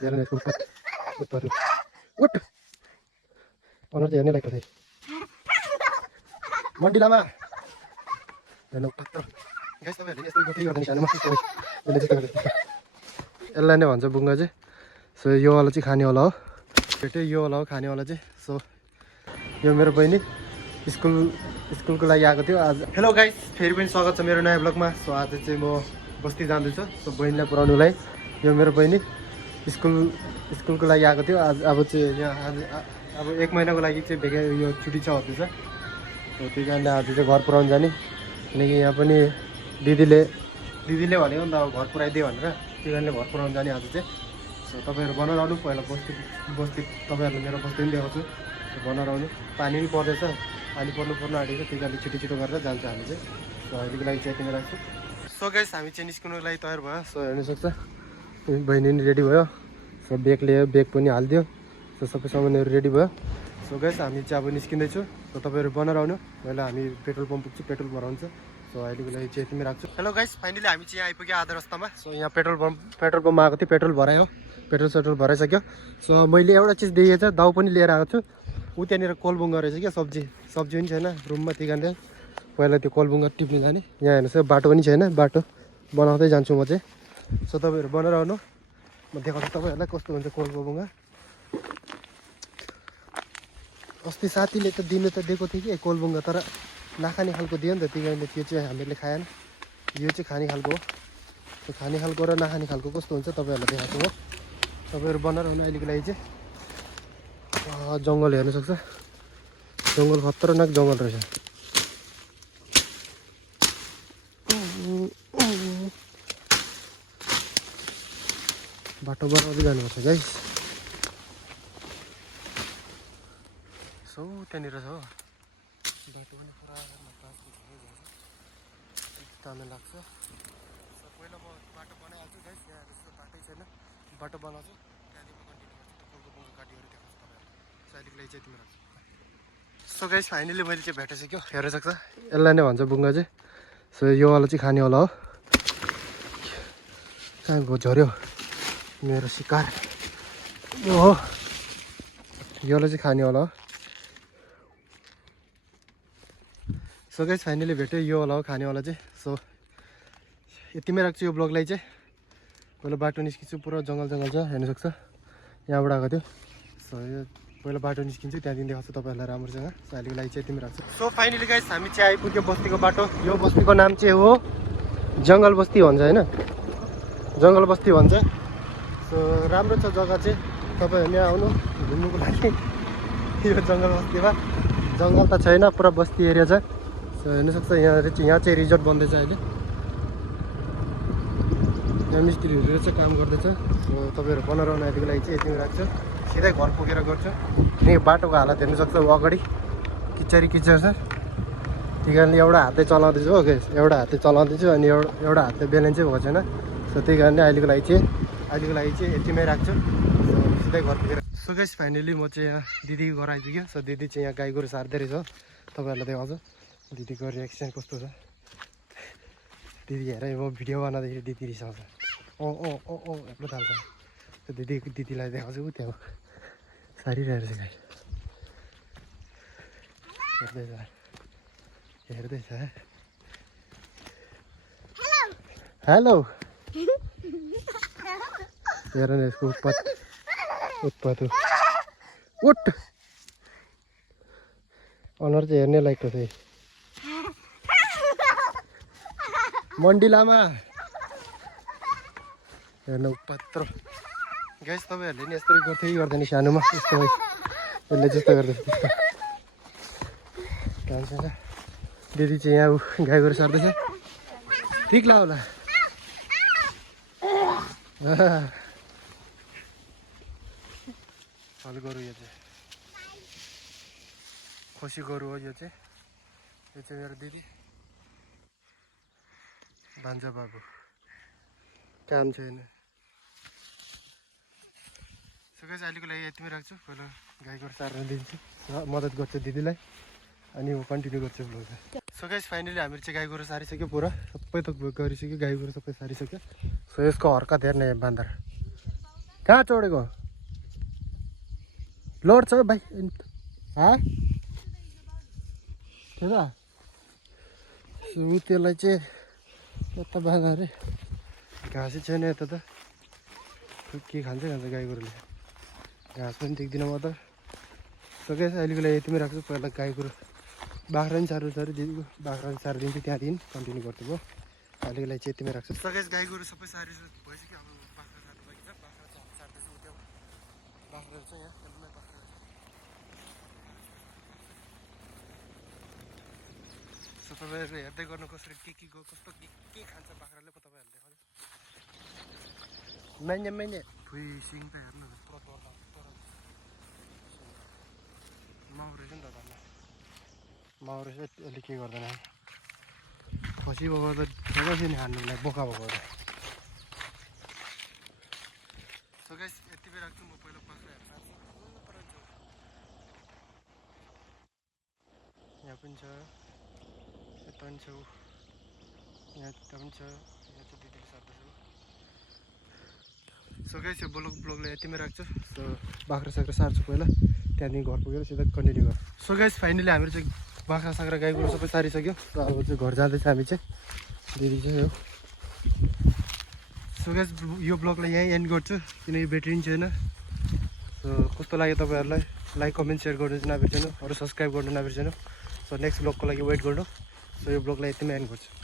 हेर न यसको उत्पात उठ अनुहार चाहिँ हेर्नै लायकको थियो मन्डी लामा हेर्न उत्पात गाइस तपाईँहरूले यसरी गर्थ्यो गर्दैन सानोमा यसलाई नै भन्छ बुङ्गा चाहिँ सो यो वाला चाहिँ खानेवाला हो भेट्यो यो वाला हो खानेवाला चाहिँ सो यो मेरो बहिनी स्कुलको लागि आएको थियो आज हेलो गाइस फेरि पनि स्वागत छ मेरो नयाँ ब्लगमा सो आज चाहिँ म बस्ती जाँदैछु सो बहिनीलाई पुऱ्याउनुलाई यो मेरो बहिनी स्कुलको लागि आएको थियो आज अब चाहिँ यहाँ आज अब 1 महिनाको लागि चाहिँ यो छुट्टी छ हप्ता छ सो त्यही कारणले आज चाहिँ घर पुऱ्याउनु जाने किनकि यहाँ पनि दिदीले भनेको नि त अब घर पुऱ्याइदियो भनेर त्यही कारणले घर पुऱ्याउनु जाने आज चाहिँ सो तपाईँहरू बनाएर आउनु पहिला बस्ती तपाईँहरूले मेरो बस्ती पनि देखाउँछु बनाएर आउनु पानी पनि पर्दैछ पानी पर्नु आँटेको त्यही कारणले छिटो गरेर जान्छ हामी चाहिँ सो अहिलेको लागि चाहिँ यतिमै राख्छु सो गाइस हामी चाहिँ निस्किनुको लागि तयार भयो सो हेर्नु सक्छ बहिनी पनि रेडी भयो सो ब्याग ल्यायो ब्याग पनि हालिदियो सो सबै सामानहरू रेडी भयो सो गाइस हामी चाहिँ अब निस्किँदैछु सो तपाईँहरू बनाएर आउनु पहिला हामी पेट्रोल पम्प पुग्छु पेट्रोल भराउँछ सो अहिलेको लागि चाहिँ यतिमै राख्छु हेलो गाइस फाइनली हामी चाहिँ आइपुग्यो आधा रस्तामा सो यहाँ पेट्रोल पम्पमा आएको थियो पेट्रोल भरायो पेट्रोल भराइसक्यो सो मैले एउटा चिज देखेको छ दाउ पनि लिएर आएको छु ऊ त्यहाँनिर कोलबुङ्गा रहेछ क्या सब्जी पनि छैन रुममा त्यही कारणले पहिला त्यो कोलबुङ्गा टिप्नु जाने यहाँ हेर्नुहोस् बाटो पनि छैन बाटो बनाउँदै जान्छु म चाहिँ सो तपाईँहरू बनाएर आउनु म देखाउँछु तपाईँहरूलाई कस्तो हुन्छ कोलबुङ्गा अस्ति साथीले त दिनु त दिएको थियो कि कोलबुङ्गा तर नखाने खालको दियो नि त त्यही कारणले त्यो चाहिँ हामीहरूले खाएन यो चाहिँ खाने खालको हो त्यो खाने खालको र नखाने खालको कस्तो हुन्छ तपाईँहरूलाई देखाएको हो तपाईँहरू बनाएर आउनु अहिलेको लागि चाहिँ जङ्गल हेर्नु सक्छ जङ्गल खतरनाक जङ्गल रहेछ बाटो बनाउँदै जानुपर्छ गाइस सो त्यहाँनिर छ हो बाटो पनि पुरा तामे लाग्छ पहिला म बाटो बनाइहाल्छु गाइस यहाँ जस्तो बाटै छैन बाटो बनाउँछु त्यहाँदेखि कन्टिन्यू गर्छु कोलबुङ्गा काटीहरू देखाउँछु तपाईँहरूलाई सो अहिलेको लागि चाहिँ यतिमै राख्छु सो गाइस फाइनली मैले चाहिँ भेटाइसक्यो हेर्न सक्छ यसलाई नै भन्छ बुङ्गा चाहिँ सो यो वाला चाहिँ खानेवाला हो कहाँ गयो झऱ्यो मेरो शिकार यो हो यो वाला चाहिँ खानेवाला हो सो गाइस फाइनली भेट्यो यो वाला हो खानेवाला चाहिँ सो यतिमै राख्छु यो ब्लगलाई चाहिँ पहिला बाटो निस्किन्छु पुरा जङ्गल छ हेर्नु सक्छ यहाँबाट आएको थियो सो यो पहिला बाटो निस्किन्छु त्यहाँदेखि देखाउँछु तपाईँहरूलाई राम्रोसँग सो अहिलेको लागि चाहिँ यतिमै राख्छु सो फाइनली गाइस हामी चाहिँ आइपुग्यो बस्तीको बाटो यो बस्तीको नाम चाहिँ हो जङ्गल बस्ती भन्छ होइन जङ्गल बस्ती भन्छ सो राम्रो छ जग्गा चाहिँ तपाईँहरू यहाँ आउनु घुम्नुको लागि यो जङ्गल बस्तीमा जङ्गल त छैन पुरा बस्ती एरिया छ सो हेर्नु सक्छ यहाँ चाहिँ रिजोर्ट बन्दैछ अहिले यहाँ मिस्त्रीहरू चाहिँ काम गर्दैछ सो तपाईँहरू बनाएर आउनु अहिलेको लागि चाहिँ यतिमै राख्छु सिधै घर पुगेर गर्छु किनकि बाटोको हालत हेर्नु सक्छ अगाडि किचरी किचर छ त्यही कारणले एउटा हातले चलाउँदैछु हो एउटा हातले चलाउँदैछु अनि एउटा हातले ब्यालेन्सै भएको छैन सो त्यही कारणले अहिलेको लागि चाहिँ यतिमै राख्छु सो सिधै घर पुगेर सो गाइस फाइनली म चाहिँ यहाँ दिदीको घर आइपुग्यो सो दिदी चाहिँ यहाँ गाई गोरु सार्दै रहेछ हो तपाईँहरूलाई देखाउँछु दिदीको रिएक्सन कस्तो छ दिदी हेर म भिडियो बनाउँदाखेरि दिदी रिसाउँछ एक्लो थाल्छ दिदीलाई देखाउँछु त्यहाँ सारिरहेको रहेछ गाई हेर्दैछ हेलो हेर न यसको उत्पात उठ अनुहार चाहिँ हेर्ने लायकको थियो मन्डी लामा हेर्न उत्पात्र गाइस तपाईँहरूले नि यस्तो गर्थ्यो कि गर्दैन सानोमा यस्तो यसले जस्तो गर्दैछ त्यस्तो जान्छ दिदी चाहिँ यहाँ गाई गोरु सार्दैछ ठिक ला होला हल गोरु यो चाहिँ खुसी गोरु हो यो चाहिँ मेरो दिदी भान्जा बाबु काम छैन सो गाइस अहिलेको लागि यतिमै राख्छु पहिला गाई गोरु सार्न दिन्छु मद्दत गर्छु दिदीलाई अनि म कन्टिन्यू गर्छु ब्लग सो गाइस फाइनली हामीले चाहिँ गाई गोरु सारिसक्यो पुरा सबै त गरिसक्यो गाई गोरु सबै सारिसक्यो सो यसको हर्कत हेर्ने बान्दर कहाँ चढेको लोड छ भाइ ठेला त्यसलाई चाहिँ यता बाँधा अरे घाँसै छैन यता त के खान्छ गाई गोरुले घाँस पनि देख्दिनँ म त सके अहिलेको लागि यतिमै राख्छु पहिला गाई गोरु बाख्रा पनि सार्नु छ अरे दिदीको बाख्रा पनि सारिदिन्छु त्यहाँदेखि कन्टिन्यू गर्छु म अहिलेको लागि चाहिँ यतिमै राख्छु सके गाई गोरु सबै सारी भइसक्यो अब बाख्रा सार्नु लागि छ बाख्रा चाहिँ सार्दैछु त्यो बाख्राहरू चाहिँ यहाँ एकदमै बाख्रा सो तपाईँहरूले हेर्दै गर्नु कसरी के कस्तो के खान्छ बाख्राले पो तपाईँहरूले देखाउँछ मैने मैने फुइ सिङ त हेर्नु पुरा डर माउ रहेछ नि त धन्न माउ रहेछ अहिले के गर्दैन खसी भएको त ठोकै नि हान्नुलाई बोका भएको त सो गाइस यति बेला राख्छु म पहिला बाख्राहरू सार्छु यहाँ पनि छ यता पनि छ यहाँ पनि छ यहाँ चाहिँ दिदीले सार्दैछु सो गाइस यो ब्लगलाई यतिमै राख्छु सो बाख्रा साख्रा सार्छु पहिला त्यहाँदेखि घर पुगेर सिधा कन्टिन्यू गर्छु सो गाइस फाइनली हामीहरू चाहिँ बाख्रा साख्रा गाई गोरु सबै सारिसक्यो र अब चाहिँ घर जाँदैछ हामी चाहिँ दिदी चाहिँ हो सो गाइस यो ब्लगलाई यहीँ एन्ड गर्छु किनकि ब्याट्री पनि छैन सो कस्तो लाग्यो तपाईँहरूलाई लाइक कमेन्ट सेयर गर्नु चाहिँ नबिर्सनु अरू सब्सक्राइब गर्नु नबिर्सनु सो नेक्स्ट ब्लगको लागि वेट गर्नु सो यो ब्लगलाई यतिमै एन्ड गर्छु